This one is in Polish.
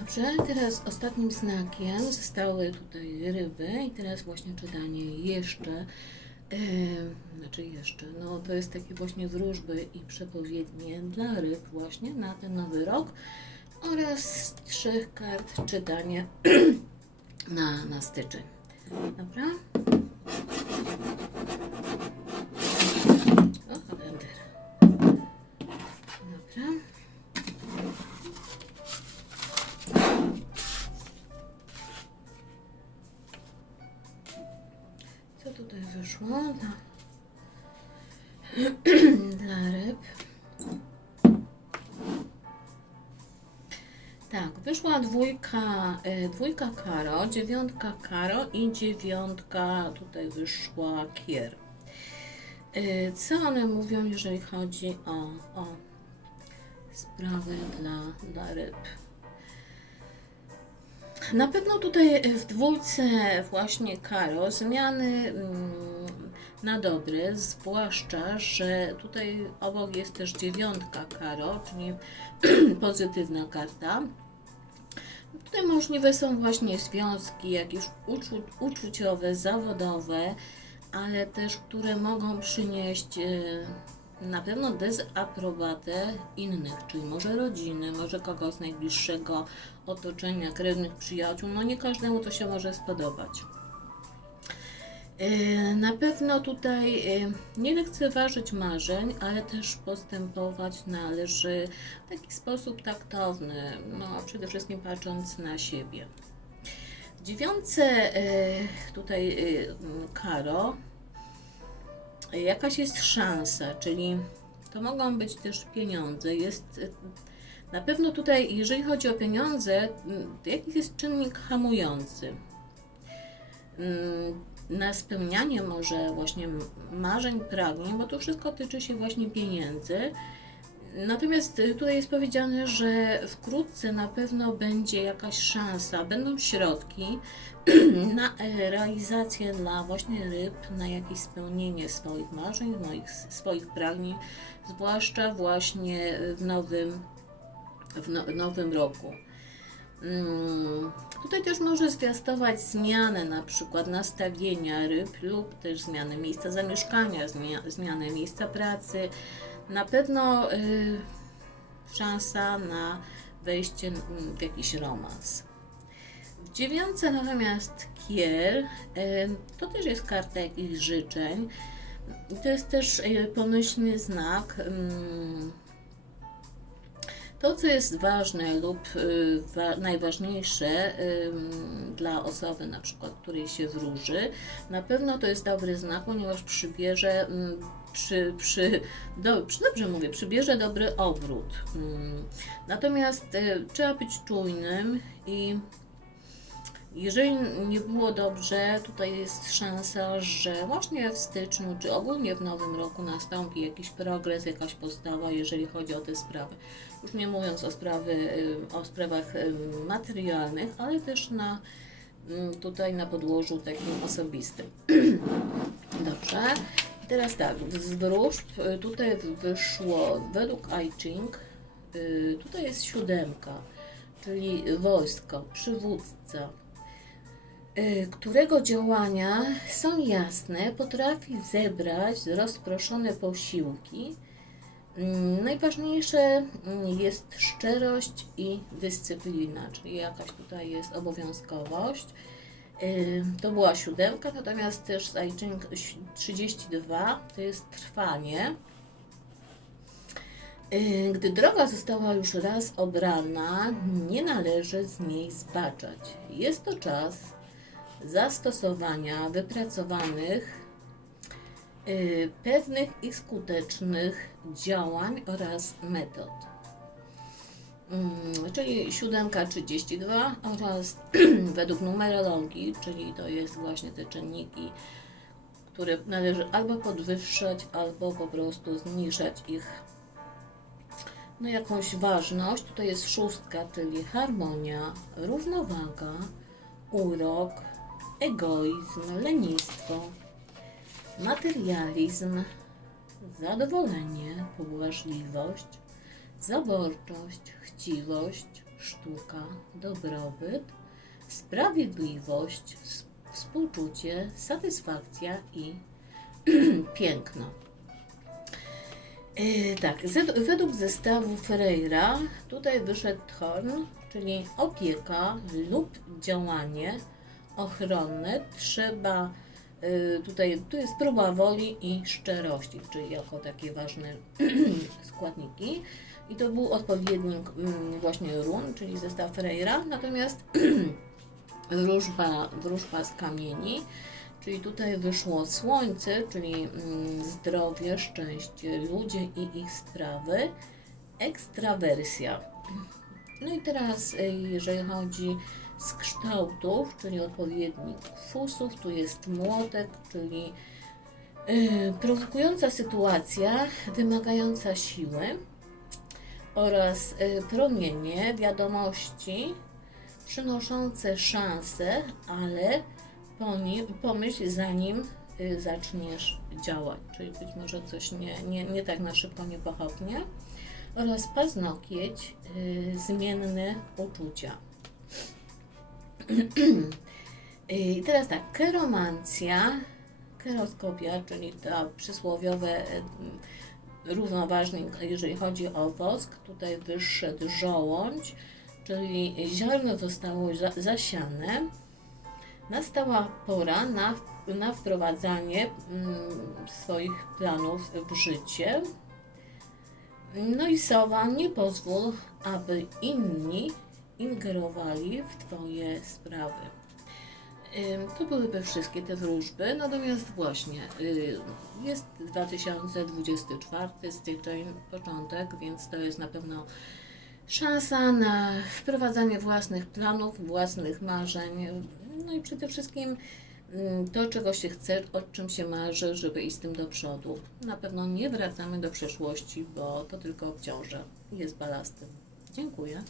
Dobrze, teraz ostatnim znakiem zostały tutaj ryby i teraz właśnie czytanie jeszcze, znaczy jeszcze, no to jest takie właśnie wróżby i przepowiednie dla ryb właśnie na ten nowy rok oraz trzech kart czytanie na, na styczeń. Dobra? Tak, wyszła dwójka, e, dwójka karo, dziewiątka karo i dziewiątka tutaj wyszła kier. E, Co one mówią, jeżeli chodzi o, o sprawy dla, dla ryb? Na pewno tutaj w dwójce właśnie Karo zmiany mm, na dobre, zwłaszcza, że tutaj obok jest też dziewiątka Karo, czyli pozytywna karta. Tutaj możliwe są właśnie związki jakieś uczu, uczuciowe, zawodowe, ale też które mogą przynieść e, na pewno dezaprobatę innych, czyli może rodziny, może kogoś z najbliższego otoczenia, krewnych, przyjaciół. No nie każdemu to się może spodobać. E, Na pewno tutaj e, nie lekceważyć marzeń, ale też postępować należy w taki sposób taktowny, no przede wszystkim patrząc na siebie. W dziewiątce e, tutaj Karo jakaś jest szansa, czyli to mogą być też pieniądze. Jest na pewno tutaj, jeżeli chodzi o pieniądze, jakiś jest czynnik hamujący na spełnianie może właśnie marzeń, pragnień, bo to wszystko tyczy się właśnie pieniędzy. Natomiast y, tutaj jest powiedziane, że wkrótce na pewno będzie jakaś szansa, będą środki na e, realizację dla właśnie ryb, na jakieś spełnienie swoich marzeń, moich, swoich pragnień, zwłaszcza właśnie w nowym, w no, nowym roku. Mm, Tutaj też może zwiastować zmianę na przykład nastawienia ryb lub też zmianę miejsca zamieszkania, zmia- zmianę miejsca pracy. Na pewno y, szansa na wejście w jakiś romans. W dziewiątce natomiast kier, y, to też jest karta jakichś życzeń. To jest też y, pomyślny znak. mm, to, co jest ważne lub y, wa- najważniejsze dla osoby, na przykład, której się wróży, na pewno to jest dobry znak, ponieważ przybierze, przy, przy, do, przy, dobrze mówię, przybierze dobry obrót. Natomiast y, trzeba być czujnym i jeżeli nie było dobrze, tutaj jest szansa, że właśnie w styczniu, czy ogólnie w nowym roku nastąpi jakiś progres, jakaś postawa, jeżeli chodzi o te sprawy. Już nie mówiąc o, sprawy, y, o sprawach y, materialnych, ale też na, mm, tutaj na podłożu takim osobistym. Dobrze. Teraz tak, z wróżb y, tutaj wyszło według I Ching, tutaj jest siódemka, czyli wojsko, przywódca, którego działania są jasne, potrafi zebrać rozproszone posiłki. Mm, Najważniejsze mm, jest szczerość i dyscyplina, czyli jakaś tutaj jest obowiązkowość. Y, To była siódemka, natomiast też z I Ching 32 to jest trwanie. Y, Gdy droga została już raz obrana, nie należy z niej zbaczać. Jest to czas zastosowania wypracowanych y, pewnych i skutecznych działań oraz metod. Mm, Czyli siódemka 32 oraz według numerologii, czyli to jest właśnie te czynniki, które należy albo podwyższać, albo po prostu zmniejszać ich no, jakąś ważność. Tutaj jest szóstka, czyli harmonia, równowaga, urok, egoizm, lenistwo, materializm, zadowolenie, pobłażliwość, zaborczość, chciwość, sztuka, dobrobyt, sprawiedliwość, współczucie, satysfakcja i piękno. E, tak, według zestawu Ferreira tutaj wyszedł Thorn, czyli opieka lub działanie ochronne. Trzeba e, tutaj, tu jest próba woli i szczerości, czyli jako takie ważne składniki. I to był odpowiednik mm, właśnie run, czyli zestaw Ferreira. Natomiast wróżba, wróżba z kamieni, czyli tutaj wyszło słońce, czyli mm, zdrowie, szczęście, ludzie i ich sprawy, ekstrawersja. No i teraz, y, jeżeli chodzi z kształtów, czyli odpowiednik fusów, tu jest młotek, czyli y, prowokująca sytuacja, wymagająca siły oraz y, promienie, wiadomości, przynoszące szanse, ale pomyśl zanim y, zaczniesz działać, czyli być może coś nie, nie, nie tak na szybko, niepochopnie oraz paznokieć, y, zmienne uczucia. I teraz tak, keromancja, keroskopia, czyli ta przysłowiowe równoważnik, jeżeli chodzi o wosk, tutaj wyszedł żołądź, czyli ziarno zostało za, zasiane. Nastała pora na, na wprowadzanie swoich planów w życie. No i sowa, nie pozwól, aby inni ingerowali w Twoje sprawy. To byłyby wszystkie te wróżby, natomiast właśnie y, jest 2024 styczeń, początek, więc to jest na pewno szansa na wprowadzanie własnych planów, własnych marzeń, no i przede wszystkim to, czego się chce, o czym się marzy, żeby iść z tym do przodu. Na pewno nie wracamy do przeszłości, bo to tylko obciąża i jest balastem. Dziękuję.